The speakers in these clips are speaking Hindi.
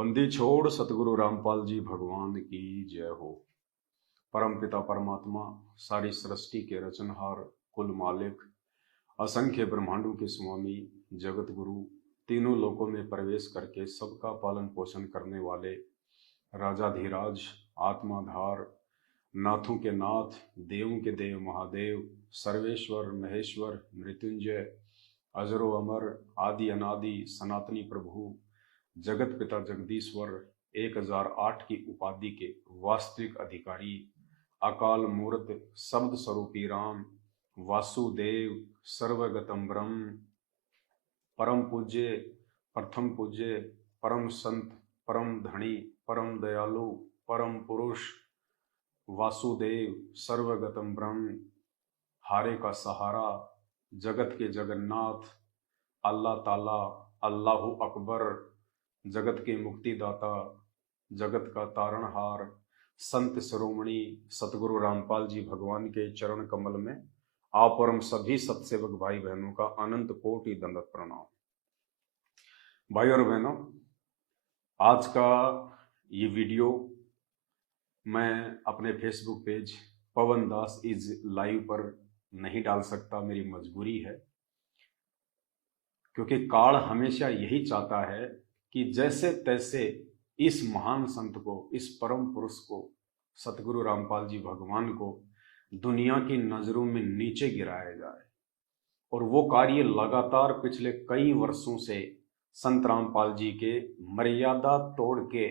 बंदी छोड़ सतगुरु रामपाल जी भगवान की जय हो। परम पिता परमात्मा, सारी सृष्टि के रचनहार, कुल मालिक, असंख्य ब्रह्मांडों के स्वामी, जगत गुरु, तीनों लोकों में प्रवेश करके सबका पालन पोषण करने वाले राजाधिराज, आत्माधार, नाथों के नाथ, देवों के देव महादेव, सर्वेश्वर महेश्वर, मृत्युंजय, अजरो अमर, आदि अनादि, सनातनी प्रभु, जगत पिता जगदीश्वर, 1008 की उपाधि के वास्तविक अधिकारी, अकाल मूर्त, शब्द स्वरूपी राम, वासुदेव, सर्वगतम ब्रह्म, परम पूज्य, प्रथम पूज्य, परम संत, परम धनी, परम दयालु, परम पुरुष, वासुदेव, सर्वगतम ब्रह्म, हारे का सहारा, जगत के जगन्नाथ, अल्लाह ताला, अल्लाहु अकबर, जगत के मुक्तिदाता, जगत का तारणहार, संत शिरोमणि सतगुरु रामपाल जी भगवान के चरण कमल में आप और हम सभी सत्सेवक भाई बहनों का अनंत कोटि दंडवत प्रणाम। भाई और बहनों, आज का ये वीडियो मैं अपने Facebook page Pawan Das is live पर नहीं डाल सकता, मेरी मजबूरी है, क्योंकि काल हमेशा यही चाहता है कि जैसे तैसे इस महान संत को, इस परम पुरुष को, सतगुरु रामपाल जी भगवान को दुनिया की नजरों में नीचे गिराया जाए। और वो कार्य लगातार पिछले कई वर्षों से संत रामपाल जी के मर्यादा तोड़ के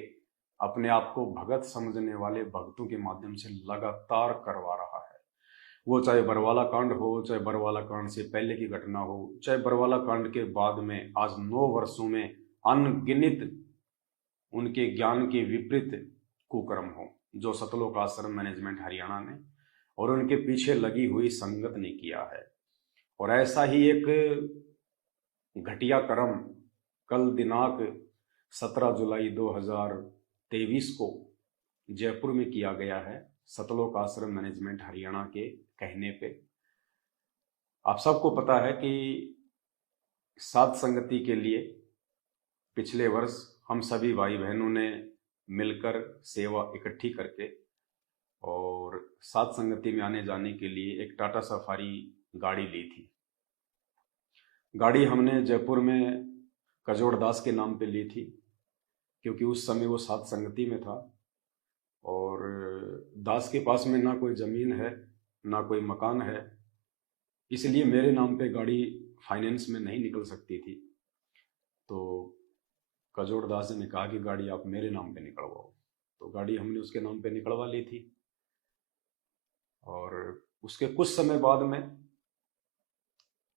अपने आप को भगत समझने वाले भक्तों के माध्यम से लगातार करवा रहा है। वो चाहे बरवाला कांड हो, चाहे बरवाला कांड से पहले की घटना हो, चाहे बरवाला कांड के बाद में आज 9 वर्षों में अनगिनत उनके ज्ञान के विपरीत कुकर्म हो जो सतलोक आश्रम मैनेजमेंट हरियाणा ने और उनके पीछे लगी हुई संगत ने किया है। और ऐसा ही एक घटिया कर्म कल दिनांक 17 जुलाई 2023 को जयपुर में किया गया है, सतलोक आश्रम मैनेजमेंट हरियाणा के कहने पे। आप सबको पता है कि साध संगति के लिए पिछले वर्ष हम सभी भाई बहनों ने मिलकर सेवा इकट्ठी करके और साध संगति में आने जाने के लिए एक टाटा सफारी गाड़ी ली थी। गाड़ी हमने जयपुर में कजोड़ दास के नाम पे ली थी, क्योंकि उस समय वो साध संगति में था और दास के पास में ना कोई ज़मीन है ना कोई मकान है, इसलिए मेरे नाम पे गाड़ी फाइनेंस में नहीं निकल सकती थी। तो कजोड़ दास ने कहा कि गाड़ी आप मेरे नाम पे निकलवाओ, तो गाड़ी हमने उसके नाम पे निकलवा ली थी। और उसके कुछ समय बाद में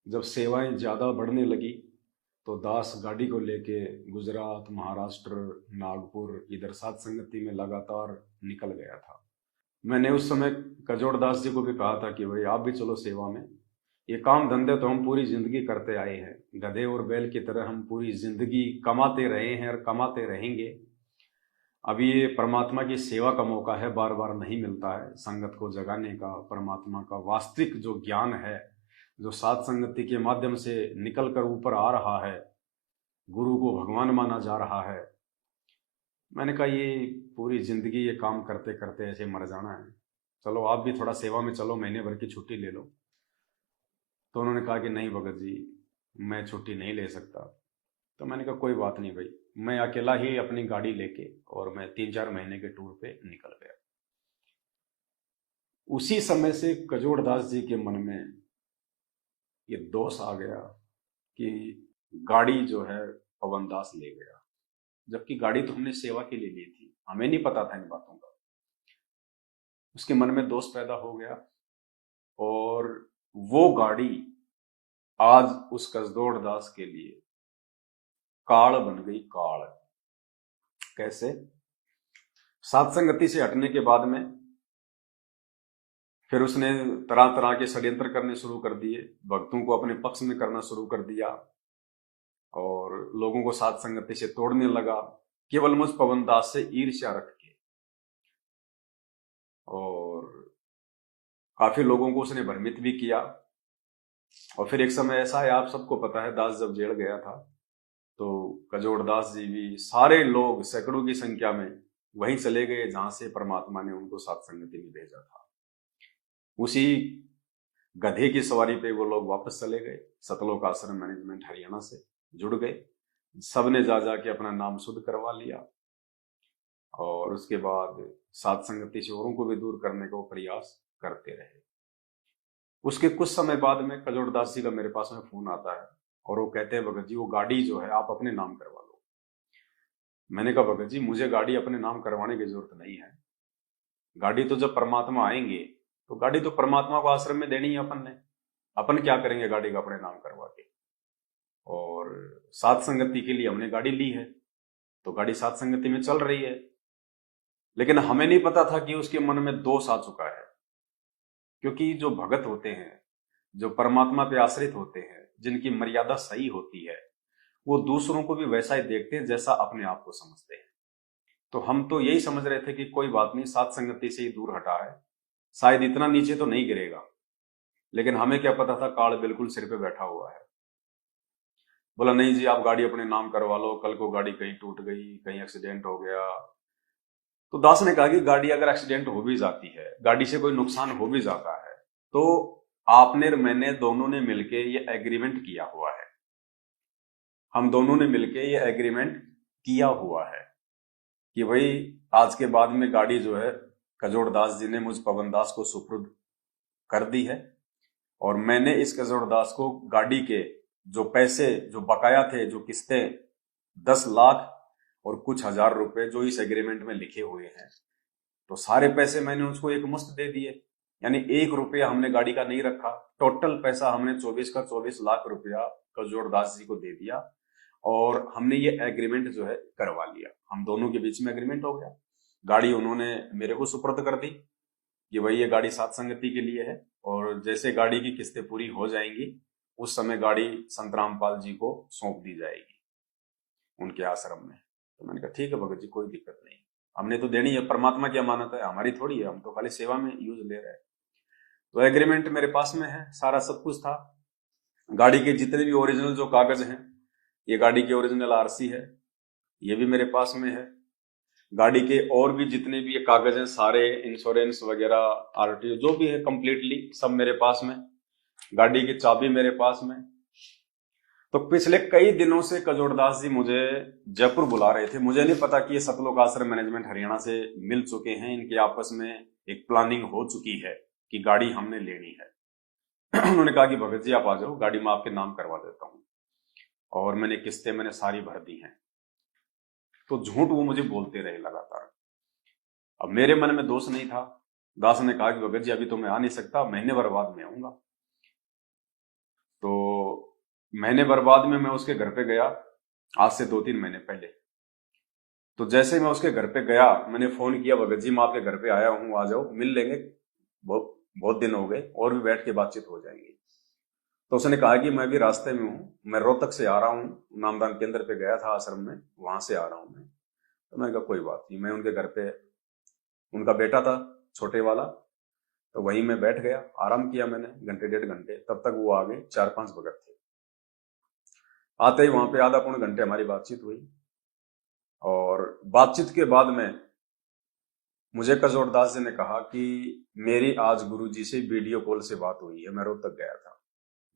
जब सेवाएं ज़्यादा बढ़ने लगी तो दास गाड़ी को लेके गुजरात, महाराष्ट्र, नागपुर, इधर साध संगति में लगातार निकल गया था। मैंने उस समय कजोड़ दास जी को भी कहा था कि भाई आप भी चलो सेवा में, ये काम धंधे तो हम पूरी जिंदगी करते आए हैं, गधे और बैल की तरह हम पूरी जिंदगी कमाते रहे हैं और कमाते रहेंगे। अभी ये परमात्मा की सेवा का मौका है, बार बार नहीं मिलता है संगत को जगाने का। परमात्मा का वास्तविक जो ज्ञान है, जो साध संगति के माध्यम से निकल कर ऊपर आ रहा है, गुरु को भगवान माना जा रहा है। मैंने कहा ये पूरी जिंदगी ये काम करते करते ऐसे मर जाना है, चलो आप भी थोड़ा सेवा में चलो, महीने भर की छुट्टी ले लो। तो उन्होंने कहा कि नहीं भगत जी, मैं छुट्टी नहीं ले सकता। तो मैंने कहा कोई बात नहीं भाई, मैं अकेला ही अपनी गाड़ी लेके और मैं 3-4 महीने के टूर पे निकल गया। उसी समय से कजोड़ दास जी के मन में ये दोष आ गया कि गाड़ी जो है पवन दास ले गया, जबकि गाड़ी तो हमने सेवा के लिए ली थी, हमें नहीं पता था इन बातों का। उसके मन में दोष पैदा हो गया और वो गाड़ी आज उस कसदौड़ दास के लिए काल बन गई। काल कैसे? साध संगति से हटने के बाद में फिर उसने तरह तरह के षड्यंत्र करने शुरू कर दिए, भक्तों को अपने पक्ष में करना शुरू कर दिया और लोगों को साध संगति से तोड़ने लगा, केवल मुझ पवन दास से ईर्ष्या रख के। और काफी लोगों को उसने भ्रमित भी किया। और फिर एक समय ऐसा है, आप सबको पता है, दास जब जेल गया था तो कजोड़दास जी भी, सारे लोग सैकड़ों की संख्या में वहीं चले गए जहां से परमात्मा ने उनको सत्संगति में भेजा था। उसी गधे की सवारी पे वो लोग वापस चले गए। सतलोक आश्रम मैनेजमेंट हरियाणा से जुड़ गए। सबने जा जा के अपना नाम शुद्ध करवा लिया और उसके बाद सत्संगति से औरों को भी दूर करने का वो प्रयास करते रहे। उसके कुछ समय बाद में कजोड़दास जी का मेरे पास में फोन आता है और वो कहते हैं, भगत जी वो गाड़ी जो है आप अपने नाम करवा लो। मैंने कहा, भगत जी मुझे गाड़ी अपने नाम करवाने की जरूरत नहीं है। गाड़ी तो जब परमात्मा आएंगे तो गाड़ी तो परमात्मा को आश्रम में देनी है अपन ने। अपन क्या करेंगे गाड़ी का अपने नाम करवा के? और सात संगति के लिए हमने गाड़ी ली है तो गाड़ी सात संगति में चल रही है। लेकिन हमें नहीं पता था कि उसके मन में दोष आ चुका है। क्योंकि जो भगत होते हैं, जो परमात्मा पे आश्रित होते हैं, जिनकी मर्यादा सही होती है, वो दूसरों को भी वैसा ही देखते हैं जैसा अपने आप को समझते हैं। तो हम तो यही समझ रहे थे कि कोई बात नहीं, सात संगति से ही दूर हटा है, शायद इतना नीचे तो नहीं गिरेगा। लेकिन हमें क्या पता था काल बिल्कुल सिर पे बैठा हुआ है। बोला नहीं जी आप गाड़ी अपने नाम करवा लो, कल को गाड़ी कहीं टूट गई, कहीं एक्सीडेंट हो गया। तो दास ने कहा कि गाड़ी अगर एक्सीडेंट हो भी जाती है, गाड़ी से कोई नुकसान हो भी जाता है, तो आपने और मैंने दोनों ने मिलके ये एग्रीमेंट किया हुआ है। हम दोनों ने मिलके ये एग्रीमेंट किया हुआ है कि भाई आज के बाद में गाड़ी जो है कजोड़दास जी ने मुझ पवन दास को सुपुर्द कर दी है और मैंने इस कजोड़दास को गाड़ी के जो पैसे जो बकाया थे, जो किस्तें 10 लाख और कुछ हजार रुपए जो इस एग्रीमेंट में लिखे हुए हैं, तो सारे पैसे मैंने उसको एक मुश्त दे दिए। यानी 1 रुपया हमने गाड़ी का नहीं रखा। टोटल पैसा हमने 24 का 24 लाख रुपया कजोड़दास जी को दे दिया और हमने ये एग्रीमेंट जो है करवा लिया। हम दोनों के बीच में एग्रीमेंट हो गया। गाड़ी उन्होंने मेरे को सुपुर्द कर दी कि भाई ये गाड़ी सात संगति के लिए है और जैसे गाड़ी की किस्तें पूरी हो जाएंगी उस समय गाड़ी संत रामपाल जी को सौंप दी जाएगी उनके आश्रम में। तो मैंने कहा ठीक है भगत जी, कोई दिक्कत नहीं, हमने तो देनी है, परमात्मा की अमानत है, हमारी थोड़ी है, हम तो खाली सेवा में यूज ले रहे हैं। तो एग्रीमेंट मेरे पास में है, सारा सब कुछ था। गाड़ी के जितने भी ओरिजिनल जो कागज हैं, ये गाड़ी की ओरिजिनल आरसी है, ये भी मेरे पास में है। गाड़ी के और भी जितने भी ये कागज हैं, सारे इंश्योरेंस वगैरह, आरटीओ जो भी है, कंप्लीटली सब मेरे पास में। गाड़ी की चाबी मेरे पास में। तो पिछले कई दिनों से कजोड़दास जी मुझे जयपुर बुला रहे थे। मुझे नहीं पता कि ये सतलोक आश्रम मैनेजमेंट हरियाणा से मिल चुके हैं, इनके आपस में एक प्लानिंग हो चुकी है कि गाड़ी हमने लेनी है। उन्होंने कहा कि भगत जी आप आ जाओ, गाड़ी मैं आपके नाम करवा देता हूँ और मैंने किस्तें मैंने सारी भर दी हैं। तो झूठ वो मुझे बोलते रहे लगातार। अब मेरे मन में दोष नहीं था। दास ने कहा कि भगत जी अभी तो मैं आ नहीं सकता, महीने भर बाद में आऊंगा। तो महीने भर बाद में मैं उसके घर पे गया, आज से 2-3 महीने पहले। तो जैसे मैं उसके घर पे गया, मैंने फोन किया, भगत जी मैं आपके घर पे आया हूँ, आ जाओ, मिल लेंगे, बहुत दिन हो गए और भी बैठ के बातचीत हो जाएंगी। तो उसने कहा कि मैं भी रास्ते में हूँ, मैं रोहतक से आ रहा हूँ, नामदान केंद्र पे गया था आश्रम में, वहां से आ रहा हूँ मैं। तो मैंने कहा कोई बात नहीं। मैं उनके घर पे, उनका बेटा था छोटे वाला, तो वहीं मैं बैठ गया, आराम किया मैंने 1-1.5 घंटे। तब तक वो आ गए, 4-5 भगत थे। आते ही वहां पे आधा पौने घंटे हमारी बातचीत हुई और बातचीत के बाद में मुझे कजोड़दास जी ने कहा कि मेरी आज गुरुजी से वीडियो कॉल से बात हुई है, मैं रोहतक गया था।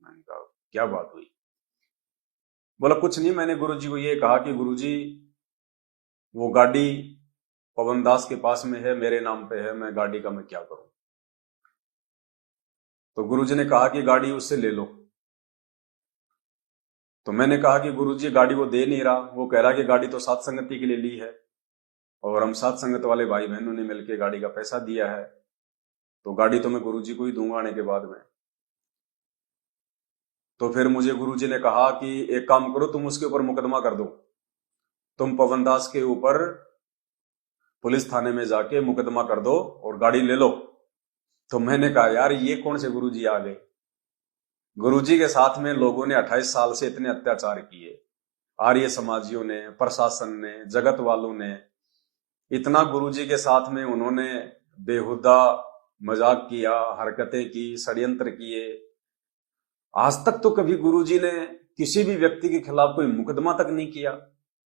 मैंने कहा क्या बात हुई? बोला कुछ नहीं, मैंने गुरुजी को ये कहा कि गुरुजी वो गाड़ी पवन दास के पास में है, मेरे नाम पे है, मैं गाड़ी का मैं क्या करूं? तो गुरुजी ने कहा कि गाड़ी उससे ले लो। तो मैंने कहा कि गुरुजी गाड़ी वो दे नहीं रहा, वो कह रहा कि गाड़ी तो सात संगति के लिए ली है और हम सात संगत वाले भाई बहनों ने मिलकर गाड़ी का पैसा दिया है, तो गाड़ी तो मैं गुरुजी को ही दूंगा आने के बाद में। तो फिर मुझे गुरुजी ने कहा कि एक काम करो, तुम उसके ऊपर मुकदमा कर दो, तुम पवन दास के ऊपर पुलिस थाने में जाके मुकदमा कर दो और गाड़ी ले लो। तो मैंने कहा यार ये कौन से गुरुजी आ गए? गुरुजी के साथ में लोगों ने 28 साल से इतने अत्याचार किए, आर्य समाजियों ने, प्रशासन ने, जगत वालों ने, इतना गुरुजी के साथ में उन्होंने बेहुदा मजाक किया, हरकतें की, षड्यंत्र किए। आज तक तो कभी गुरुजी ने किसी भी व्यक्ति के खिलाफ कोई मुकदमा तक नहीं किया,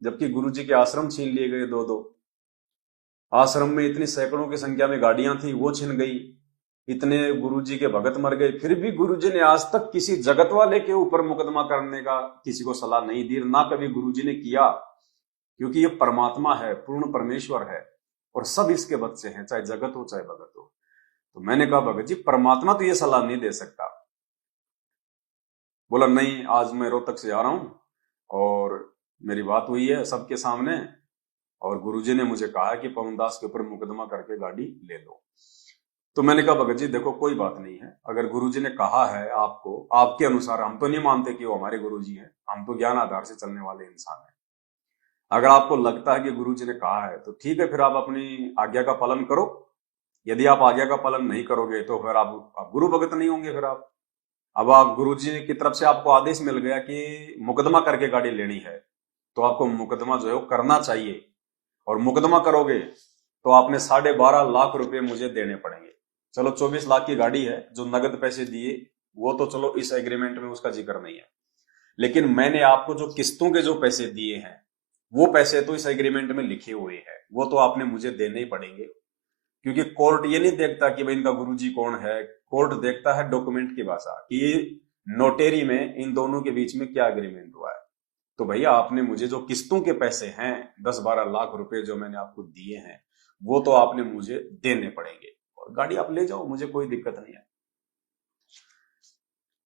जबकि गुरुजी के आश्रम छीन लिए गए, दो दो आश्रम में इतनी सैकड़ों की संख्या में गाड़ियां थी वो छिन गई, इतने गुरुजी के भगत मर गए, फिर भी गुरुजी ने आज तक किसी जगत वाले के ऊपर मुकदमा करने का किसी को सलाह नहीं दी, ना कभी गुरुजी ने किया, क्योंकि ये परमात्मा है, पूर्ण परमेश्वर है और सब इसके बच्चे हैं, चाहे जगत हो चाहे भगत हो। तो मैंने कहा भगत जी परमात्मा तो ये सलाह नहीं दे सकता। बोला नहीं, आज मैं रोहतक से आ रहा हूं और मेरी बात हुई है सबके सामने और गुरुजी ने मुझे कहा कि पवन दास के ऊपर मुकदमा करके गाड़ी ले लो। तो मैंने कहा भगत जी देखो कोई बात नहीं है, अगर गुरुजी ने कहा है आपको, आपके अनुसार, हम तो नहीं मानते कि वो हमारे गुरुजी हैं, हम तो ज्ञान आधार से चलने वाले इंसान हैं। अगर आपको लगता है कि गुरुजी ने कहा है तो ठीक है, फिर आप अपनी आज्ञा का पालन करो। यदि आप आज्ञा का पालन नहीं करोगे तो फिर आप गुरु भगत नहीं होंगे। फिर आप गुरुजी की तरफ से आपको आदेश मिल गया कि मुकदमा करके गाड़ी लेनी है, तो आपको मुकदमा जो है वो करना चाहिए, और मुकदमा करोगे तो आपने 12.5 लाख रुपए मुझे देने पड़ेंगे। चलो 24 लाख की गाड़ी है, जो नगद पैसे दिए वो तो चलो इस एग्रीमेंट में उसका जिक्र नहीं है, लेकिन मैंने आपको जो किस्तों के जो पैसे दिए हैं वो पैसे तो इस एग्रीमेंट में लिखे हुए हैं, वो तो आपने मुझे देने ही पड़ेंगे। क्योंकि कोर्ट ये नहीं देखता कि भाई इनका गुरुजी कौन है, कोर्ट देखता है डॉक्यूमेंट की भाषा, कि नोटेरी में इन दोनों के बीच में क्या एग्रीमेंट हुआ है। तो भैया आपने मुझे जो किस्तों के पैसे हैं 10-12 लाख रुपए जो मैंने आपको दिए हैं वो तो आपने मुझे देने पड़ेंगे, और गाड़ी आप ले जाओ, मुझे कोई दिक्कत नहीं है।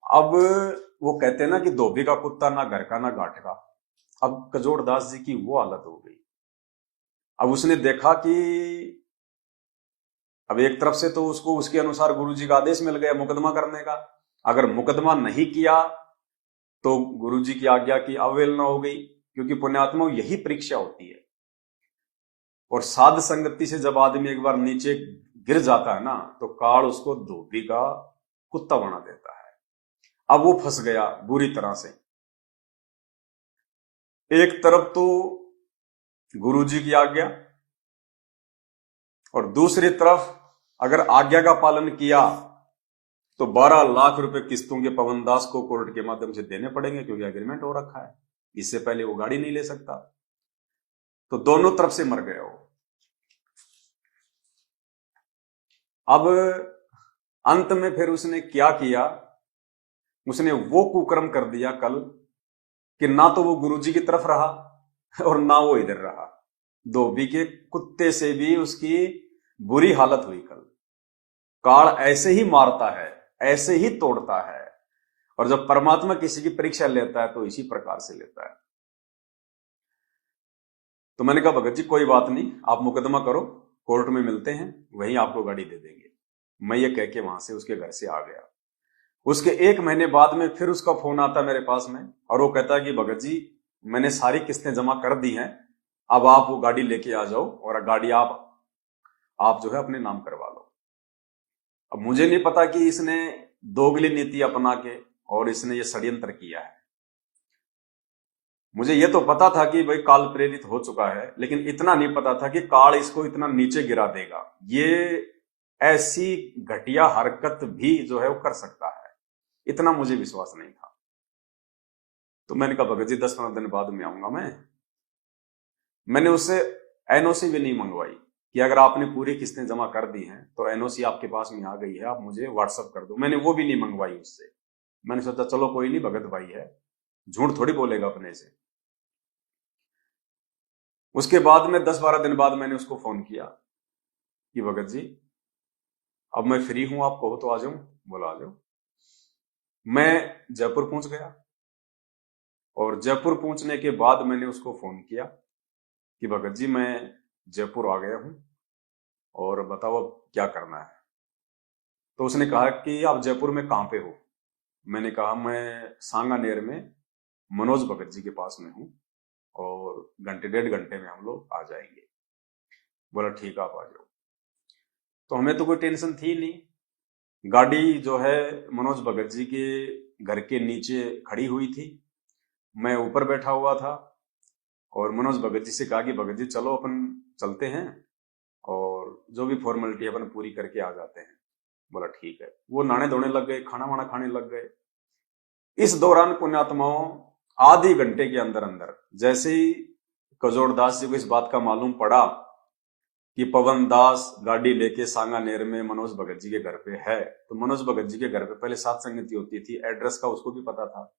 अब वो कहते हैं ना कि धोबी का कुत्ता ना घर का ना घाट का। अब कजोड़ दास जी की वो हालत हो गई। अब उसने देखा कि अब एक तरफ से तो उसको उसके अनुसार गुरुजी का आदेश मिल गया मुकदमा करने का, अगर मुकदमा नहीं किया तो गुरुजी की आज्ञा की अवहेलना हो गई, क्योंकि पुण्यात्मा यही परीक्षा होती है। और साध संगति से जब आदमी एक बार नीचे गिर जाता है ना, तो काल उसको धोबी का कुत्ता बना देता है। अब वो फंस गया बुरी तरह से। एक तरफ तो गुरुजी की आज्ञा, और दूसरी तरफ अगर आज्ञा का पालन किया तो 12 लाख रुपए किस्तों के पवन दास को कोर्ट के माध्यम से देने पड़ेंगे, क्योंकि एग्रीमेंट हो रखा है, इससे पहले वो गाड़ी नहीं ले सकता। तो दोनों तरफ से मर गए वो। अब अंत में फिर उसने क्या किया, उसने वो कुकर्म कर दिया कल कि ना तो वो गुरुजी की तरफ रहा और ना वो इधर रहा। धोबी के कुत्ते से भी उसकी बुरी हालत हुई कल। काल ऐसे ही मारता है, ऐसे ही तोड़ता है, और जब परमात्मा किसी की परीक्षा लेता है तो इसी प्रकार से लेता है। तो मैंने कहा भगत जी कोई बात नहीं, आप मुकदमा करो, कोर्ट में मिलते हैं, वहीं आपको गाड़ी दे देंगे। मैं ये कह के वहां से उसके घर से आ गया। उसके 1 महीने बाद में फिर उसका फोन आता मेरे पास में, और वो कहता है कि भगत जी मैंने सारी किस्तें जमा कर दी हैं, अब आप वो गाड़ी लेके आ जाओ और गाड़ी आप जो है अपने नाम करवा लो। अब मुझे नहीं पता कि इसने दोगली नीति अपना के और इसने ये षड्यंत्र किया है। मुझे ये तो पता था कि भाई काल प्रेरित हो चुका है, लेकिन इतना नहीं पता था कि काल इसको इतना नीचे गिरा देगा। ये ऐसी घटिया हरकत भी जो है वो कर सकता है, इतना मुझे विश्वास नहीं था। तो मैंने कहा भगत जी 10-15 दिन बाद में आऊंगा। मैंने उससे एनओसी भी नहीं मंगवाई कि अगर आपने पूरी किस्तें जमा कर दी हैं तो एनओसी आपके पास में आ गई है, आप मुझे व्हाट्सअप कर दो। मैंने वो भी नहीं मंगवाई उससे। मैंने सोचा चलो कोई नहीं, भगत भाई है, झूठ थोड़ी बोलेगा अपने से। उसके बाद में 10-12 दिन बाद मैंने उसको फोन किया कि भगत जी अब मैं फ्री हूं, आप कहो तो आ जाऊं। बोला आ जाओ। मैं जयपुर पहुंच गया, और जयपुर पहुंचने के बाद मैंने उसको फोन किया कि भगत जी मैं जयपुर आ गया हूं और बताओ अब क्या करना है। तो उसने कहा कि आप जयपुर में कहां पे हो। मैंने कहा मैं सांगानेर में मनोज भगत जी के पास में हूं और घंटे 1.5 घंटे में हम लोग आ जाएंगे। बोला ठीक आप आ जाओ। तो हमें तो कोई टेंशन थी नहीं, गाड़ी जो है मनोज भगत जी के घर के नीचे खड़ी हुई थी, मैं ऊपर बैठा हुआ था, और मनोज भगत जी से कहा कि भगत जी चलो अपन चलते हैं और जो भी फॉर्मेलिटी अपन पूरी करके आ जाते हैं। बोला ठीक है। वो नहाने धोने लग गए, खाना वाना खाने लग गए। इस दौरान पुण्यात्माओं आधे घंटे के अंदर अंदर जैसे ही कजोड़दास जी को इस बात का मालूम पड़ा कि पवन दास गाड़ी लेके सांगानेर में मनोज भगत जी के घर पे है, तो मनोज भगत जी के घर पे पहले सात संगति होती थी, एड्रेस का उसको भी पता था।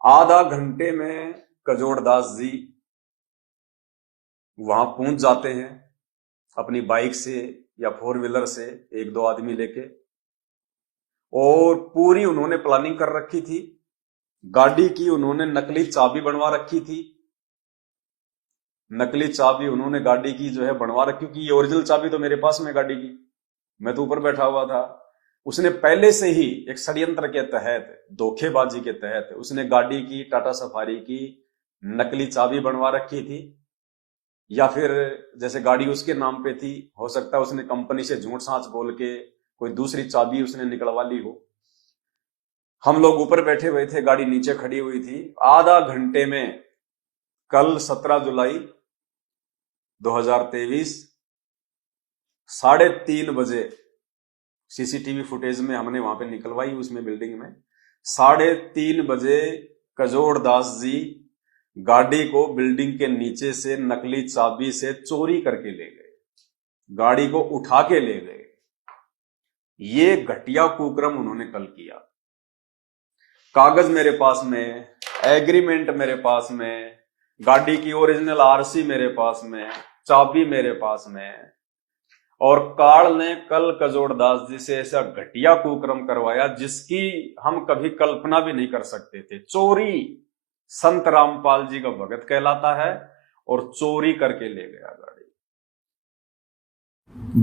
आधा घंटे में कजोड़दास जी वहां पहुंच जाते हैं अपनी बाइक से या फोर व्हीलर से, एक दो आदमी लेके, और पूरी उन्होंने प्लानिंग कर रखी थी। गाड़ी की उन्होंने नकली चाबी बनवा रखी थी, नकली चाबी उन्होंने गाड़ी की जो है बनवा रखी, क्योंकि ये ओरिजिनल चाबी तो मेरे पास में गाड़ी की, मैं तो ऊपर बैठा हुआ था। उसने पहले से ही एक षड्यंत्र के तहत, धोखेबाजी के तहत, उसने गाड़ी की, टाटा सफारी की नकली चाबी बनवा रखी थी, या फिर जैसे गाड़ी उसके नाम पे थी, हो सकता है उसने कंपनी से झूठ सांच बोल के कोई दूसरी चाबी उसने निकलवा ली हो। हम लोग ऊपर बैठे हुए थे, गाड़ी नीचे खड़ी हुई थी। आधा घंटे में, कल 17 जुलाई 2023 3:30 बजे सीसीटीवी फुटेज में हमने वहां पे निकलवाई, उसमें बिल्डिंग में 3:30 बजे कजोड़दास जी गाड़ी को बिल्डिंग के नीचे से नकली चाबी से चोरी करके ले गए, गाड़ी को उठा के ले गए। ये घटिया कुक्रम उन्होंने कल किया। कागज मेरे पास में, एग्रीमेंट मेरे पास में, गाड़ी की ओरिजिनल आरसी मेरे पास में, चाबी मेरे पास में, और काल ने कल कजोड़दास जी से ऐसा घटिया कुक्रम करवाया जिसकी हम कभी कल्पना भी नहीं कर सकते थे। चोरी, संत रामपाल जी का भगत कहलाता है, और चोरी करके ले गया गाड़ी।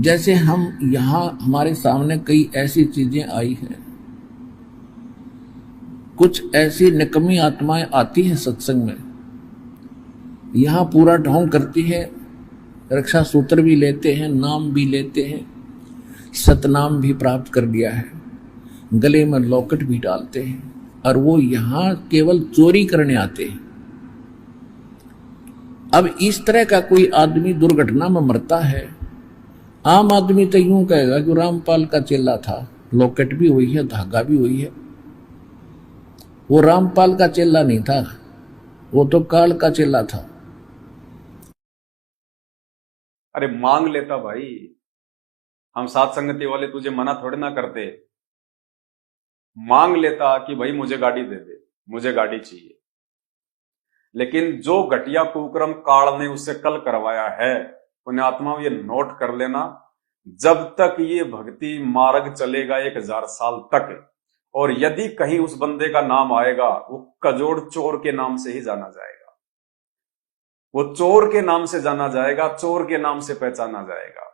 जैसे हम यहाँ हमारे सामने कई ऐसी चीजें आई हैं, कुछ ऐसी निकम्मी आत्माएं आती हैं सत्संग में, यहाँ पूरा ढोंग करती है, रक्षा सूत्र भी लेते हैं, नाम भी लेते हैं, सतनाम भी प्राप्त कर लिया है, गले में लॉकेट भी डालते हैं, और वो यहाँ केवल चोरी करने आते हैं। अब इस तरह का कोई आदमी दुर्घटना में मरता है, आम आदमी तो यूं कहेगा कि रामपाल का चेला था, लॉकेट भी हुई है, धागा भी हुई है। वो रामपाल का चेला नहीं था, वो तो काल का चेला था। अरे मांग लेता भाई, हम सात संगति वाले तुझे मना थोड़े ना करते। मांग लेता कि भाई मुझे गाड़ी दे दे, मुझे गाड़ी चाहिए। लेकिन जो घटिया कुक्रम काल ने उससे कल करवाया है, उन्हें आत्माओं ये नोट कर लेना, जब तक ये भक्ति मार्ग चलेगा 1000 साल तक, और यदि कहीं उस बंदे का नाम आएगा, वो कजोड़ चोर के नाम से ही जाना जाएगा। वो चोर के नाम से जाना जाएगा, चोर के नाम से पहचाना जाएगा,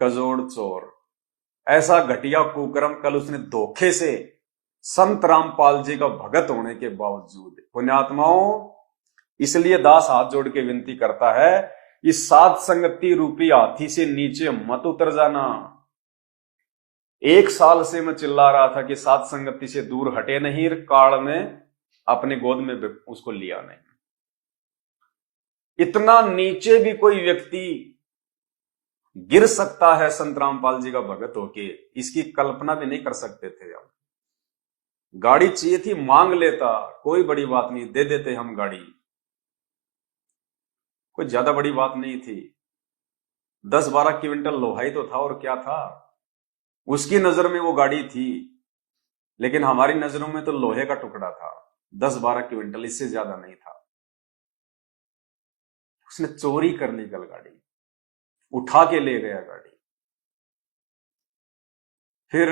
कजोड़ चोर। ऐसा घटिया कुक्रम कल उसने धोखे से संत रामपाल जी का भगत होने के बावजूद। पुण्यात्माओं, इसलिए दास हाथ जोड़ के विनती करता है, इस सात संगति रूपी हाथी से नीचे मत उतर जाना। 1 साल से मैं चिल्ला रहा था कि सात संगति से दूर हटे नहीं, काल ने अपने गोद में उसको लिया नहीं। इतना नीचे भी कोई व्यक्ति गिर सकता है संत रामपाल जी का भगत होके, इसकी कल्पना भी नहीं कर सकते थे हम। गाड़ी चाहिए थी, मांग लेता, कोई बड़ी बात नहीं, दे देते हम गाड़ी, कोई ज्यादा बड़ी बात नहीं थी। 10-12 क्विंटल लोहा ही तो था, और क्या था। उसकी नजर में वो गाड़ी थी, लेकिन हमारी नजरों में तो लोहे का टुकड़ा था। 10-12 क्विंटल, इससे ज्यादा नहीं था। उसने चोरी कर ली कल गाड़ी, उठा के ले गया गाड़ी। फिर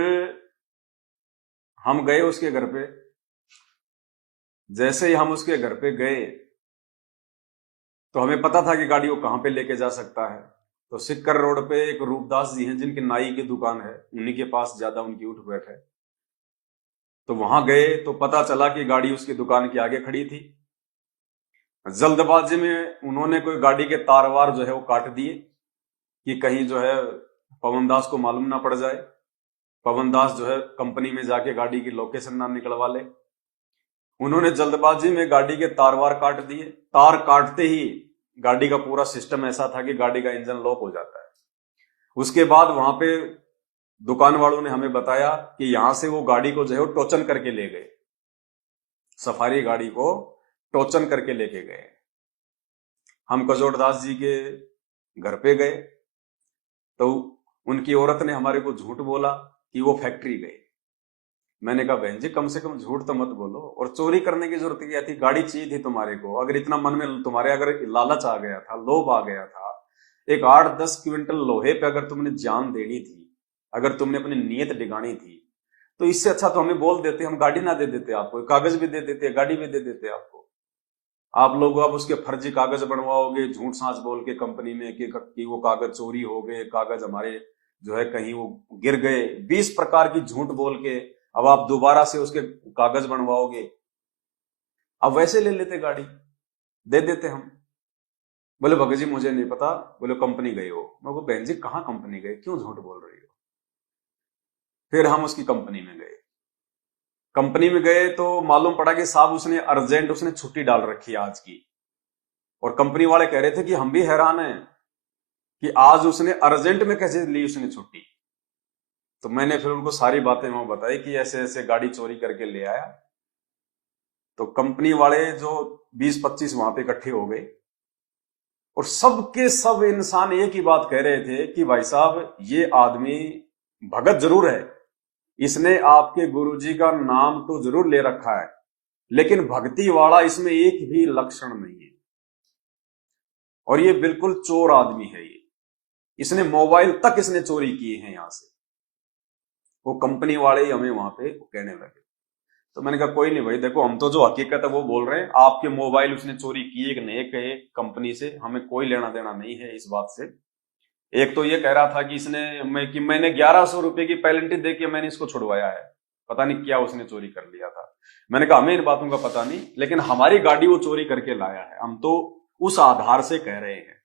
हम गए उसके घर पे। जैसे ही हम उसके घर पे गए तो हमें पता था कि गाड़ी वो कहां पे लेके जा सकता है। तो सिक्कर रोड पे एक रूपदास जी हैं जिनकी नाई की दुकान है, उन्हीं के पास ज्यादा उनकी उठ बैठ है। तो वहां गए तो पता चला कि गाड़ी उसकी दुकान के आगे खड़ी थी। जल्दबाजी में उन्होंने कोई गाड़ी के तार वार जो है वो काट दिए कि कहीं जो है पवन दास को मालूम ना पड़ जाए, पवन दास जो है कंपनी में जाके गाड़ी की लोकेशन ना निकलवा ले। उन्होंने जल्दबाजी में गाड़ी के तार वार काट दिए। तार काटते ही गाड़ी का पूरा सिस्टम ऐसा था कि गाड़ी का इंजन लॉक हो जाता है। उसके बाद वहां पे दुकान वालों ने हमें बताया कि यहां से वो गाड़ी को जो है वो टोचन करके ले गए, सफारी गाड़ी को टोचन करके लेके गए। हम कजोड़दास जी के घर पे गए तो उनकी औरत ने हमारे को झूठ बोला कि वो फैक्ट्री गए। मैंने कहा बहन जी कम से कम झूठ तो मत बोलो, और चोरी करने की जरूरत क्या थी? गाड़ी चाहिए थी तुम्हारे को, अगर इतना मन में तुम्हारे अगर लालच आ गया था, लोभ आ गया था, एक 8-10 क्विंटल लोहे पे अगर तुमने जान देनी थी, अगर तुमने अपनी नीयत डिगानी थी, तो इससे अच्छा तो हमें बोल देते, हम गाड़ी ना दे देते आपको, कागज भी दे देते, गाड़ी भी दे देते आपको। आप लोग अब उसके फर्जी कागज बनवाओगे झूठ सांच बोल के कंपनी में कि वो कागज चोरी हो गए, कागज हमारे जो है कहीं वो गिर गए, 20 प्रकार की झूठ बोल के अब आप दोबारा से उसके कागज बनवाओगे। अब वैसे ले लेते, गाड़ी दे देते हम। बोले भगत जी मुझे नहीं पता, बोले कंपनी गए हो। मैं बोला बहन जी कहाँ कंपनी गए, क्यों झूठ बोल रही हो? फिर हम उसकी कंपनी में गए। कंपनी में गए तो मालूम पड़ा कि साहब उसने अर्जेंट उसने छुट्टी डाल रखी है आज की, और कंपनी वाले कह रहे थे कि हम भी हैरान हैं कि आज उसने अर्जेंट में कैसे ली उसने छुट्टी। तो मैंने फिर उनको सारी बातें वहां बताई कि ऐसे ऐसे गाड़ी चोरी करके ले आया। तो कंपनी वाले जो 20-25 वहां पे इकट्ठे हो गए, और सबके सब इंसान एक ही बात कह रहे थे कि भाई साहब ये आदमी भगत जरूर है, इसने आपके गुरुजी का नाम तो जरूर ले रखा है, लेकिन भक्ति वाला इसमें एक भी लक्षण नहीं है, और ये बिल्कुल चोर आदमी है। ये इसने मोबाइल तक इसने चोरी किए हैं यहां से। वो कंपनी वाले ही हमें वहां पे कहने लगे। तो मैंने कहा कोई नहीं भाई, देखो हम तो जो हकीकत है वो बोल रहे हैं, आपके मोबाइल उसने चोरी किए कि नहीं कहे कंपनी से हमें कोई लेना देना नहीं है इस बात से। एक तो ये कह रहा था कि मैंने 1100 रुपए की पेनल्टी दे के मैंने इसको छुड़वाया है, पता नहीं क्या उसने चोरी कर लिया था। मैंने कहा हमें इन बातों का पता नहीं, लेकिन हमारी गाड़ी वो चोरी करके लाया है, हम तो उस आधार से कह रहे हैं।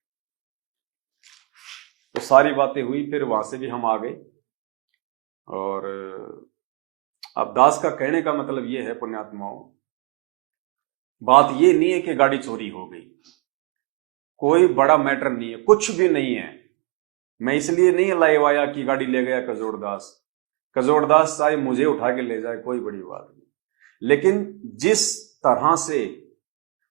तो सारी बातें हुई, फिर वहां से भी हम आ गए। और अब दास का कहने का मतलब ये है पुण्यात्माओं, बात ये नहीं है कि गाड़ी चोरी हो गई, कोई बड़ा मैटर नहीं है, कुछ भी नहीं है। मैं इसलिए नहीं लाइव आया कि गाड़ी ले गया कजोड़दास, कजोड़दास चाहे मुझे उठा के ले जाए कोई बड़ी बात नहीं, लेकिन जिस तरह से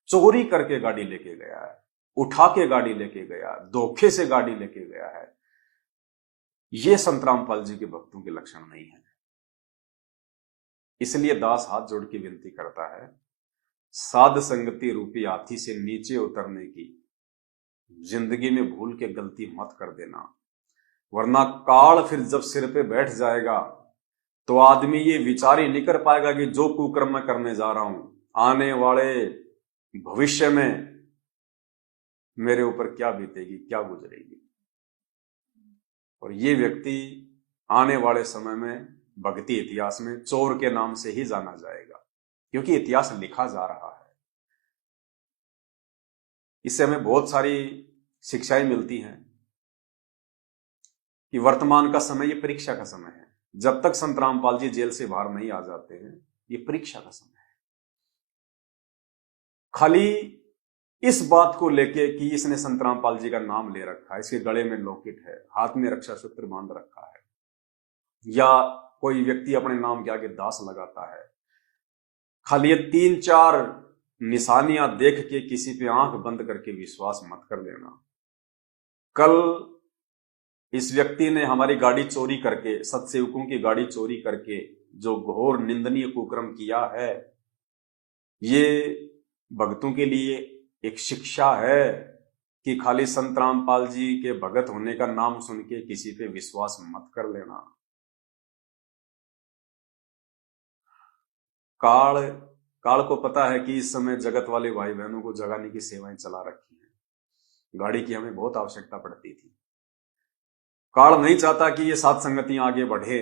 चोरी करके गाड़ी लेके गया है, उठा के गाड़ी लेके गया, धोखे से गाड़ी लेके गया है, ये संत रामपाल जी के भक्तों के लक्षण नहीं है। इसलिए दास हाथ जोड़ के विनती करता है, साध संगति रूपी हाथी से नीचे उतरने की जिंदगी में भूल के गलती मत कर देना, वरना काल फिर जब सिर पे बैठ जाएगा तो आदमी ये विचार ही नहीं कर पाएगा कि जो कुकर्म मैं करने जा रहा हूं आने वाले भविष्य में मेरे ऊपर क्या बीतेगी, क्या गुजरेगी। और ये व्यक्ति आने वाले समय में भक्ति इतिहास में चोर के नाम से ही जाना जाएगा, क्योंकि इतिहास लिखा जा रहा है। इससे हमें बहुत सारी शिक्षाएं मिलती हैं कि वर्तमान का समय ये परीक्षा का समय है। जब तक संत रामपाल जी जेल से बाहर नहीं आ जाते हैं, ये परीक्षा का समय है। खाली इस बात को लेके कि इसने संत रामपाल जी का नाम ले रखा है, इसके गले में लॉकेट है, हाथ में रक्षा सूत्र बांध रखा है, या कोई व्यक्ति अपने नाम के आगे दास लगाता है, खाली ये 3-4 निशानियां देख के किसी पे आंख बंद करके विश्वास मत कर देना। कल इस व्यक्ति ने हमारी गाड़ी चोरी करके, सत्सेवकों की गाड़ी चोरी करके जो घोर निंदनीय कुकर्म किया है, ये भक्तों के लिए एक शिक्षा है कि खाली संत रामपाल जी के भगत होने का नाम सुन के किसी पे विश्वास मत कर लेना। काल को पता है कि इस समय जगत वाले भाई बहनों को जगाने की सेवाएं चला रखी हैं, गाड़ी की हमें बहुत आवश्यकता पड़ती थी। काल नहीं चाहता कि ये साध संगतियां आगे बढ़े,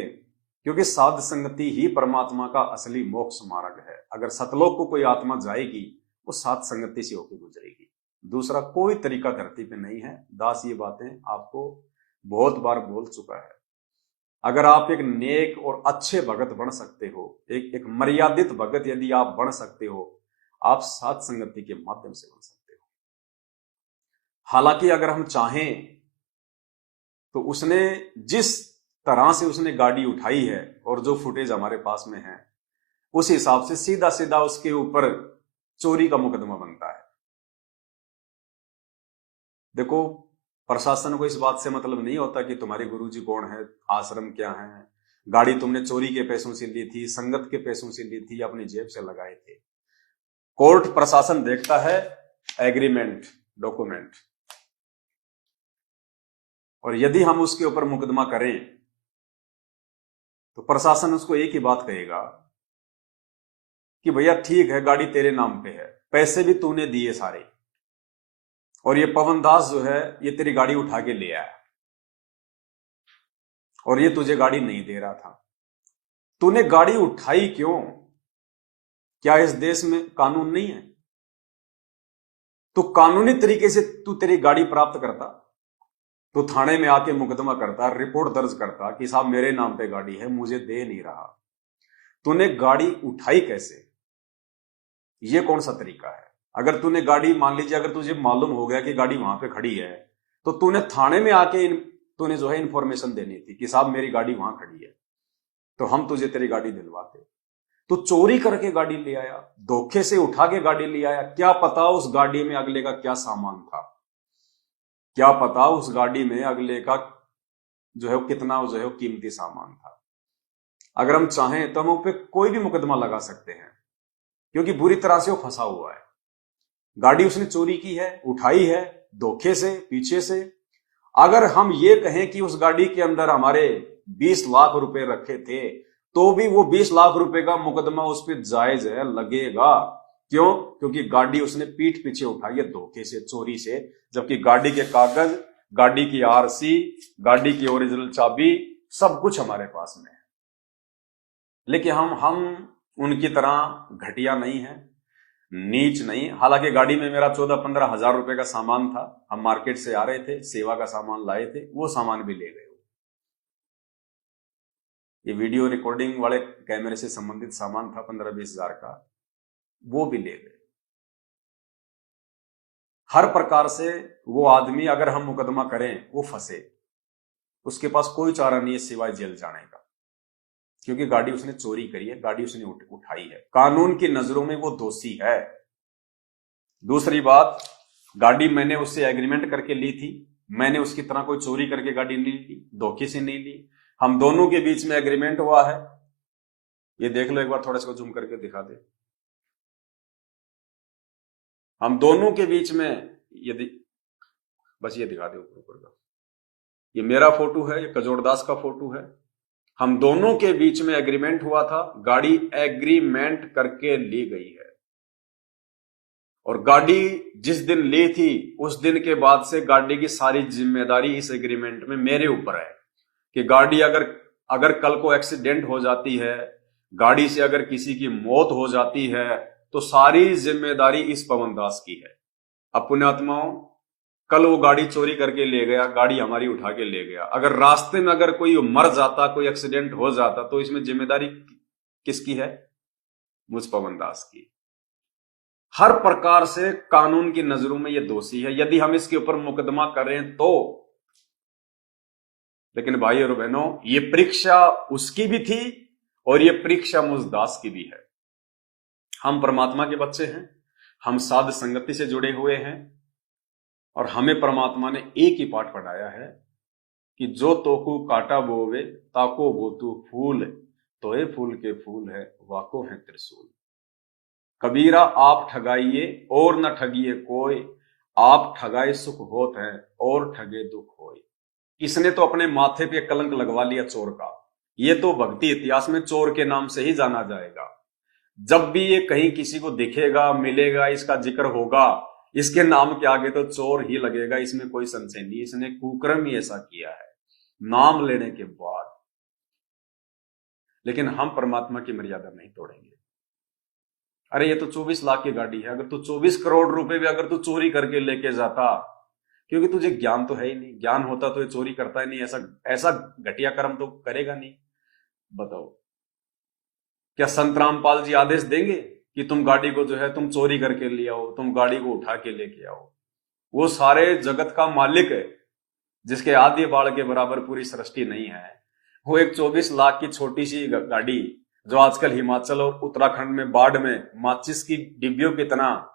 क्योंकि साध संगति ही परमात्मा का असली मोक्ष मार्ग है। अगर सतलोक को कोई आत्मा जाएगी वो साध संगति से होकर गुजरेगी, दूसरा कोई तरीका धरती पे नहीं है। दास ये बातें आपको बहुत बार बोल चुका है। अगर आप एक नेक और अच्छे भगत बन सकते हो, एक मर्यादित भगत यदि आप बन सकते हो, आप साध संगति के माध्यम से बन सकते हो। हालांकि अगर हम चाहें तो उसने जिस तरह से उसने गाड़ी उठाई है और जो फुटेज हमारे पास में है, उस हिसाब से सीधा सीधा उसके ऊपर चोरी का मुकदमा बनता है। देखो, प्रशासन को इस बात से मतलब नहीं होता कि तुम्हारे गुरुजी कौन है, आश्रम क्या है, गाड़ी तुमने चोरी के पैसों से ली थी, संगत के पैसों से ली थी या अपनी जेब से लगाए थे। कोर्ट प्रशासन देखता है एग्रीमेंट, डॉक्यूमेंट, और यदि हम उसके ऊपर मुकदमा करें तो प्रशासन उसको एक ही बात कहेगा कि भैया ठीक है, गाड़ी तेरे नाम पे है, पैसे भी तूने दिए सारे, और ये पवन दास जो है ये तेरी गाड़ी उठा के ले आया और ये तुझे गाड़ी नहीं दे रहा था। तूने गाड़ी उठाई क्यों? क्या इस देश में कानून नहीं है? तो कानूनी तरीके से तू तेरी गाड़ी प्राप्त करता, तो थाने में आके मुकदमा करता, रिपोर्ट दर्ज करता कि साहब मेरे नाम पे गाड़ी है, मुझे दे नहीं रहा। तूने गाड़ी उठाई कैसे? ये कौन सा तरीका है? अगर तूने गाड़ी, मान लीजिए अगर तुझे मालूम हो गया कि गाड़ी वहां पे खड़ी है, तो तूने थाने में आके तूने जो है इंफॉर्मेशन देनी थी कि साहब मेरी गाड़ी वहां खड़ी है, तो हम तुझे तेरी गाड़ी दिलवाते। तो चोरी करके गाड़ी ले आया, धोखे से उठा के गाड़ी ले आया। क्या पता उस गाड़ी में अगले का क्या सामान था, क्या पता उस गाड़ी में अगले का जो है कितना जो है कीमती सामान था। अगर हम चाहें तो हम उस पर कोई भी मुकदमा लगा सकते हैं, क्योंकि बुरी तरह से वो फंसा हुआ है। गाड़ी उसने चोरी की है, उठाई है धोखे से, पीछे से। अगर हम ये कहें कि उस गाड़ी के अंदर हमारे 20 लाख रुपए रखे थे, तो भी वो 20 लाख रुपए का मुकदमा उस पर जायज है, लगेगा। क्यों? क्योंकि गाड़ी उसने पीठ पीछे उठाई है धोखे से, चोरी से, जबकि गाड़ी के कागज, गाड़ी की आरसी, गाड़ी की ओरिजिनल चाबी, सब कुछ हमारे पास में है। लेकिन हम उनकी तरह घटिया नहीं है, नीच नहीं। हालांकि गाड़ी में मेरा 14-15 हजार रुपए का सामान था, हम मार्केट से आ रहे थे, सेवा का सामान लाए थे, वो सामान भी ले गए। ये वीडियो रिकॉर्डिंग वाले कैमरे से संबंधित सामान था 15-20 हजार का, वो भी ले गए। हर प्रकार से वो आदमी, अगर हम मुकदमा करें, वो फंसे, उसके पास कोई चारा नहीं है सिवाय जेल जाने का, क्योंकि गाड़ी उसने चोरी करी है, गाड़ी उसने उठाई है। कानून की नजरों में वो दोषी है। दूसरी बात, गाड़ी मैंने उससे एग्रीमेंट करके ली थी, मैंने उसकी तरह कोई चोरी करके गाड़ी नहीं ली, धोखे से नहीं ली। हम दोनों के बीच में एग्रीमेंट हुआ है। ये देख लो एक बार, थोड़ा सा जूम करके दिखा दे। हम दोनों के बीच में, यदि बस ये दिखा दे ऊपर का, ये मेरा फोटो है, ये कजोड़दास का फोटो है। हम दोनों के बीच में एग्रीमेंट हुआ था, गाड़ी एग्रीमेंट करके ली गई है। और गाड़ी जिस दिन ली थी, उस दिन के बाद से गाड़ी की सारी जिम्मेदारी इस एग्रीमेंट में मेरे ऊपर है कि गाड़ी अगर कल को एक्सीडेंट हो जाती है, गाड़ी से अगर किसी की मौत हो जाती है, तो सारी जिम्मेदारी इस पवन दास की है। अब पुण्यात्माओं, कल वो गाड़ी चोरी करके ले गया, गाड़ी हमारी उठा के ले गया, अगर रास्ते में अगर कोई मर जाता, कोई एक्सीडेंट हो जाता, तो इसमें जिम्मेदारी किसकी है? मुझ पवन दास की। हर प्रकार से कानून की नजरों में ये दोषी है, यदि हम इसके ऊपर मुकदमा करें तो। लेकिन भाई और बहनों, ये परीक्षा उसकी भी थी और ये परीक्षा मुझ दास की भी है। हम परमात्मा के बच्चे हैं, हम साध संगति से जुड़े हुए हैं, और हमें परमात्मा ने एक ही पाठ पढ़ाया है कि जो तोकू काटा बोवे ताको बोतू फूल, तोए फूल के फूल है वाको है त्रिशूल। कबीरा आप ठगाइए और न ठगिए कोई, आप ठगाए सुख होत है और ठगे दुख होय। इसने तो अपने माथे पे कलंक लगवा लिया चोर का। ये तो भक्ति इतिहास में चोर के नाम से ही जाना जाएगा। जब भी ये कहीं किसी को दिखेगा, मिलेगा, इसका जिक्र होगा, इसके नाम के आगे तो चोर ही लगेगा, इसमें कोई संशय नहीं। इसने कुकर्म ही ऐसा किया है नाम लेने के बाद। लेकिन हम परमात्मा की मर्यादा नहीं तोड़ेंगे। अरे ये तो 24 लाख की गाड़ी है, अगर तू 24 करोड़ रुपए भी अगर तू चोरी करके लेके जाता, क्योंकि तुझे ज्ञान तो है ही नहीं, ज्ञान होता तो ये चोरी करता ही नहीं, ऐसा घटिया कर्म तो करेगा नहीं। बताओ, क्या संत रामपाल जी आदेश देंगे कि तुम गाड़ी को जो है तुम चोरी करके ले आओ, तुम गाड़ी को उठा के लेके आओ? वो सारे जगत का मालिक है, जिसके आदि बाल के बराबर पूरी सृष्टि नहीं है। वो एक 24 लाख की छोटी सी गाड़ी जो आजकल हिमाचल और उत्तराखंड में बाढ़ में माचिस की डिब्बियों की तरह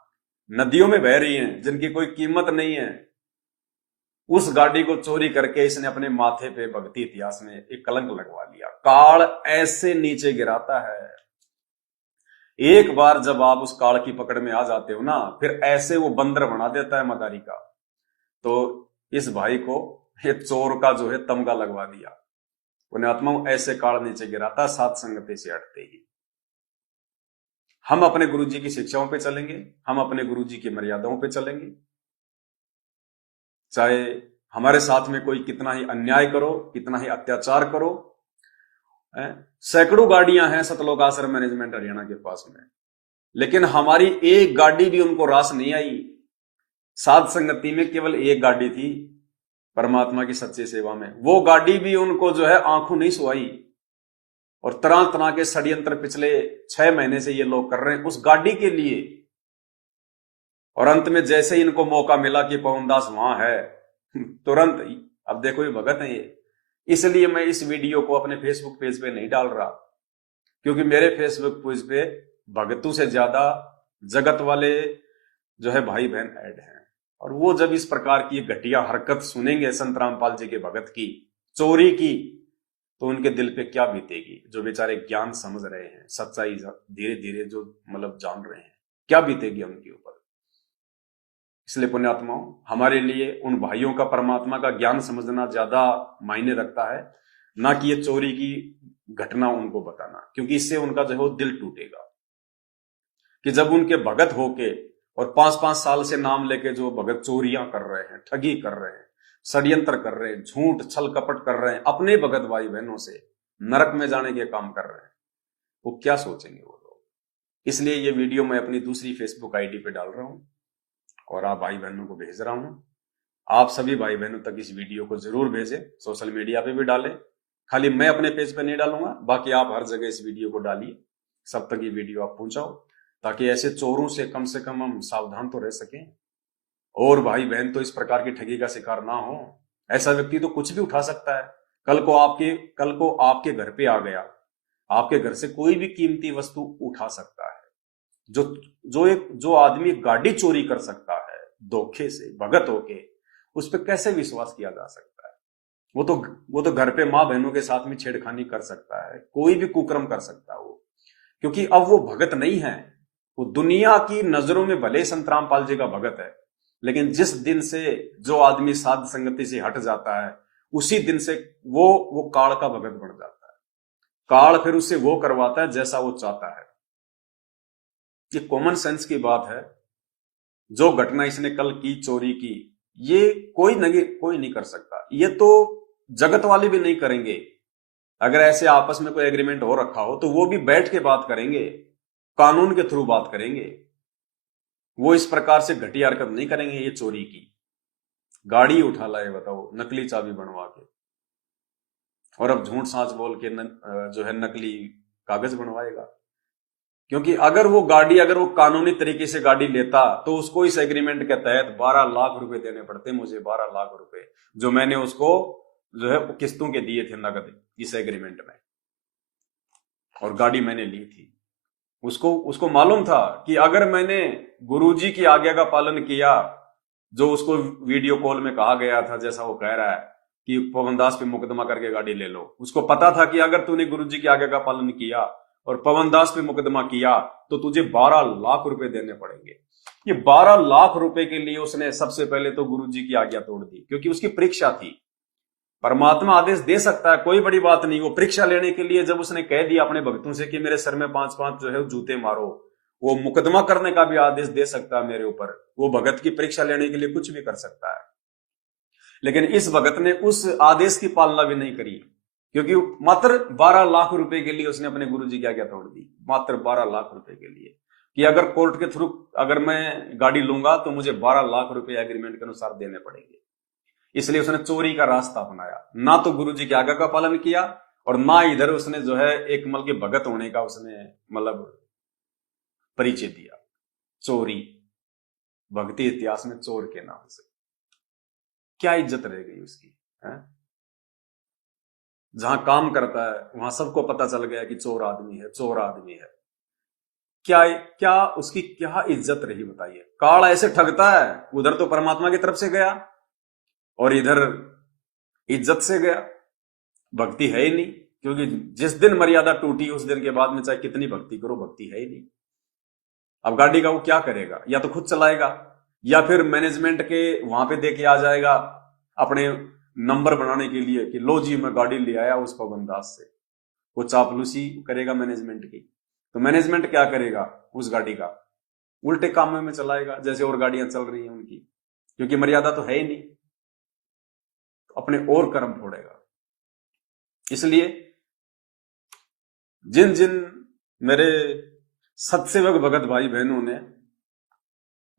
नदियों में बह रही हैं, जिनकी कोई कीमत नहीं है, उस गाड़ी को चोरी करके इसने अपने माथे पे भक्ति इतिहास में एक कलंक लगवा लिया। काल ऐसे नीचे गिराता है, एक बार जब आप उस काल की पकड़ में आ जाते हो ना, फिर ऐसे वो बंदर बना देता है मदारी का। तो इस भाई को ये चोर का जो है तमगा लगवा दिया। पुण्यात्मा, ऐसे काल नीचे गिराता सात संगति से हटते ही। हम अपने गुरुजी की शिक्षाओं पे चलेंगे, हम अपने गुरुजी की मर्यादाओं पे चलेंगे, चाहे हमारे साथ में कोई कितना ही अन्याय करो, कितना ही अत्याचार करो। सैकड़ों गाड़ियां हैं सतलोक आश्रम मैनेजमेंट हरियाणा के पास में, लेकिन हमारी एक गाड़ी भी उनको रास नहीं आई। साध संगति में केवल एक गाड़ी थी परमात्मा की सच्ची सेवा में, वो गाड़ी भी उनको जो है आंखों नहीं सुहाई। और तरह तरह के षड्यंत्र पिछले 6 महीने से ये लोग कर रहे हैं उस गाड़ी के लिए। और अंत में जैसे ही इनको मौका मिला कि पवनदास वहां है, तुरंत अब देखो ये भगत है ये। इसलिए मैं इस वीडियो को अपने फेसबुक पेज पे नहीं डाल रहा, क्योंकि मेरे फेसबुक पेज पे भगतों से ज्यादा जगत वाले जो है भाई बहन ऐड हैं। और वो जब इस प्रकार की घटिया हरकत सुनेंगे संत रामपाल जी के भगत की, चोरी की, तो उनके दिल पे क्या बीतेगी। जो बेचारे ज्ञान समझ रहे हैं, सच्चाई धीरे धीरे जो मतलब जान रहे हैं, क्या बीतेगी उनके ऊपर। इसलिए पुण्यात्माओं, हमारे लिए उन भाइयों का परमात्मा का ज्ञान समझना ज्यादा मायने रखता है, ना कि ये चोरी की घटना उनको बताना, क्योंकि इससे उनका जो है वो दिल टूटेगा। कि जब उनके भगत होके और 5-5 साल से नाम लेके जो भगत चोरियां कर रहे हैं, ठगी कर रहे हैं, षड्यंत्र कर रहे हैं, झूठ छल कपट कर रहे हैं, अपने भगत भाई बहनों से नरक में जाने के काम कर रहे हैं, वो क्या सोचेंगे वो लोग। इसलिए ये वीडियो मैं अपनी दूसरी फेसबुक आईडी पे डाल रहा हूं और आप भाई बहनों को भेज रहा हूं। आप सभी भाई बहनों तक इस वीडियो को जरूर भेजें, सोशल मीडिया पे भी डालें। खाली मैं अपने पेज पे नहीं डालूंगा, बाकी आप हर जगह इस वीडियो को डालिए, सब तक ये वीडियो आप पहुंचाओ, ताकि ऐसे चोरों से कम हम सावधान तो रह सकें, और भाई बहन तो इस प्रकार की ठगी का शिकार ना हो। ऐसा व्यक्ति तो कुछ भी उठा सकता है। कल को आपके घर पे आ गया, आपके घर से कोई भी कीमती वस्तु उठा सकता है। जो आदमी गाड़ी चोरी कर सकता है धोखे से, भगत होके, उस पर कैसे विश्वास किया जा सकता है। वो तो घर पे मां बहनों के साथ में छेड़खानी कर सकता है, कोई भी कुकर्म कर सकता है वो, क्योंकि अब वो भगत नहीं है। वो दुनिया की नजरों में भले संत रामपाल जी का भगत है, लेकिन जिस दिन से जो आदमी साध संगति से हट जाता है, उसी दिन से वो काल का भगत बन जाता है। काल फिर उससे वो करवाता है जैसा वो चाहता है। ये कॉमन सेंस की बात है। जो घटना इसने कल की, चोरी की, ये कोई नहीं कर सकता। ये तो जगत वाले भी नहीं करेंगे। अगर ऐसे आपस में कोई एग्रीमेंट हो रखा हो तो वो भी बैठ के बात करेंगे, कानून के थ्रू बात करेंगे। वो इस प्रकार से घटिया हरकत नहीं करेंगे। ये चोरी की गाड़ी उठा लाए, बताओ, नकली चाबी बनवा के, और अब झूठ साच बोल के जो है नकली कागज बनवाएगा। क्योंकि अगर वो कानूनी तरीके से गाड़ी लेता तो उसको इस एग्रीमेंट के तहत 12 लाख रुपए देने पड़ते। मुझे 12 लाख रुपए जो मैंने उसको जो है किस्तों के दिए थे नगद इस एग्रीमेंट में, और गाड़ी मैंने ली थी। उसको मालूम था कि अगर मैंने गुरुजी की आज्ञा का पालन किया, जो उसको वीडियो कॉल में कहा गया था, जैसा वो कह रहा है कि पवनदास पे मुकदमा करके गाड़ी ले लो, उसको पता था कि अगर तूने गुरुजी की आज्ञा का पालन किया और पवनदास पे मुकदमा किया तो तुझे 12 लाख रुपए देने पड़ेंगे। ये 12 लाख रुपए के लिए उसने सबसे पहले तो गुरुजी की आज्ञा तोड़ दी, क्योंकि उसकी परीक्षा थी। परमात्मा आदेश दे सकता है, कोई बड़ी बात नहीं। वो परीक्षा लेने के लिए जब उसने कह दिया अपने भक्तों से कि मेरे सर में 5-5 जो है जूते मारो, वो मुकदमा करने का भी आदेश दे सकता है मेरे ऊपर। वो भगत की परीक्षा लेने के लिए कुछ भी कर सकता है। लेकिन इस भगत ने उस आदेश की पालना भी नहीं करी, क्योंकि मात्र 12 लाख रुपए के लिए उसने अपने गुरुजी की आज्ञा तोड़ दी। मात्र 12 लाख रुपए के लिए, कि अगर कोर्ट के थ्रू अगर मैं गाड़ी लूंगा तो मुझे 12 लाख रुपए एग्रीमेंट के अनुसार देने पड़ेंगे। इसलिए उसने चोरी का रास्ता अपनाया। ना तो गुरुजी की आज्ञा का पालन किया, और ना इधर उसने जो है एक मल के भगत होने का उसने मतलब परिचय दिया। चोरी, भक्ति इतिहास में चोर के नाम से क्या इज्जत रह गई उसकी है? जहां काम करता है वहां सबको पता चल गया कि चोर आदमी है, चोर आदमी है, क्या क्या उसकी क्या इज्जत रही बताइए। काल ऐसे ठगता है, उधर तो परमात्मा की तरफ से गया और इधर इज्जत से गया, भक्ति है ही नहीं। क्योंकि जिस दिन मर्यादा टूटी उस दिन के बाद में चाहे कितनी भक्ति करो, भक्ति है ही नहीं। अब गाड़ी का वो क्या करेगा, या तो खुद चलाएगा या फिर मैनेजमेंट के वहां पे दे के आ जाएगा अपने नंबर बनाने के लिए कि लो जी मैं गाड़ी ले आया उस पवनदास से। वो चापलूसी करेगा मैनेजमेंट की, तो मैनेजमेंट क्या करेगा, उस गाड़ी का उल्टे काम में चलाएगा जैसे और गाड़ियां चल रही हैं उनकी, क्योंकि मर्यादा तो है ही नहीं, तो अपने और कर्म फोड़ेगा। इसलिए जिन जिन मेरे सत्सेवक भगत भाई बहनों ने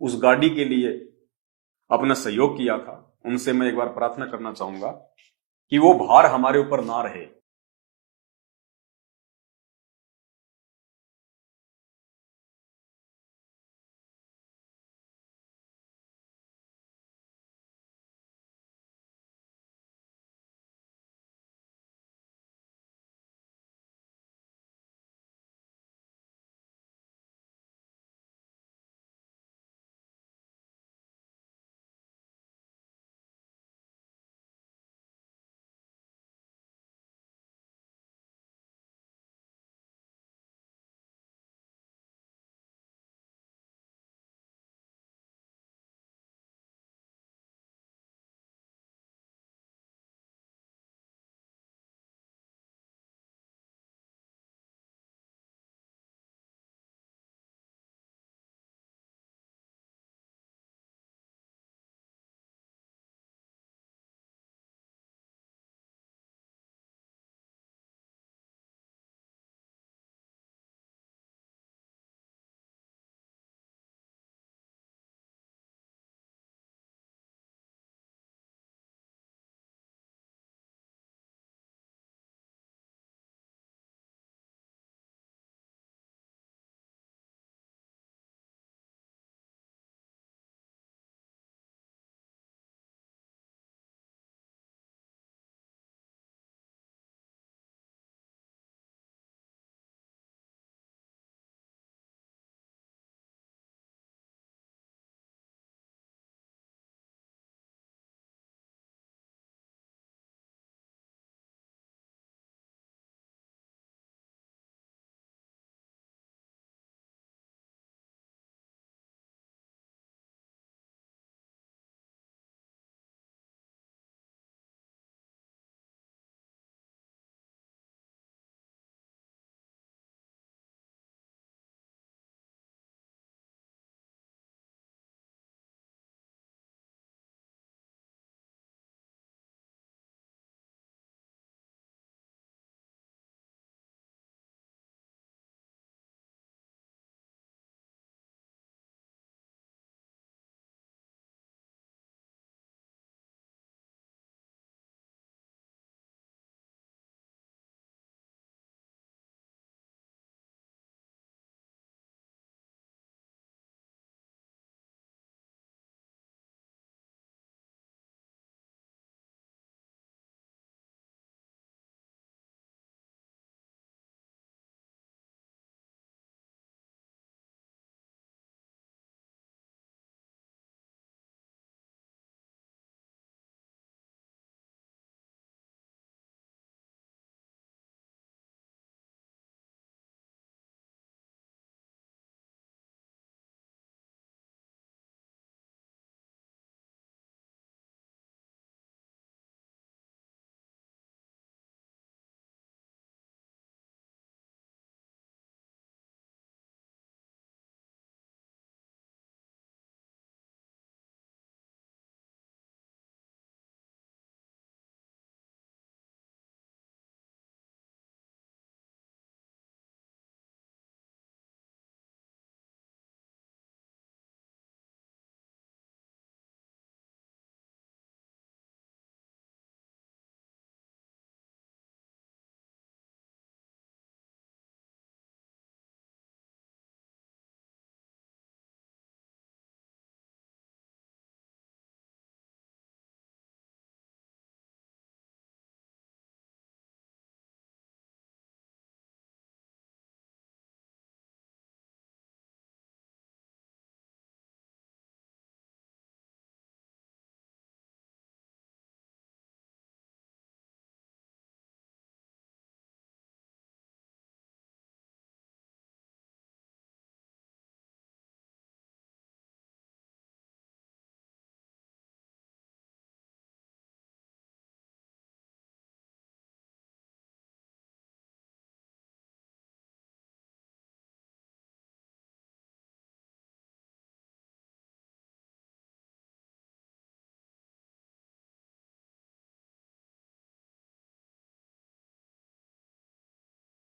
उस गाड़ी के लिए अपना सहयोग किया था, उनसे मैं एक बार प्रार्थना करना चाहूंगा कि वो भार हमारे ऊपर ना रहे।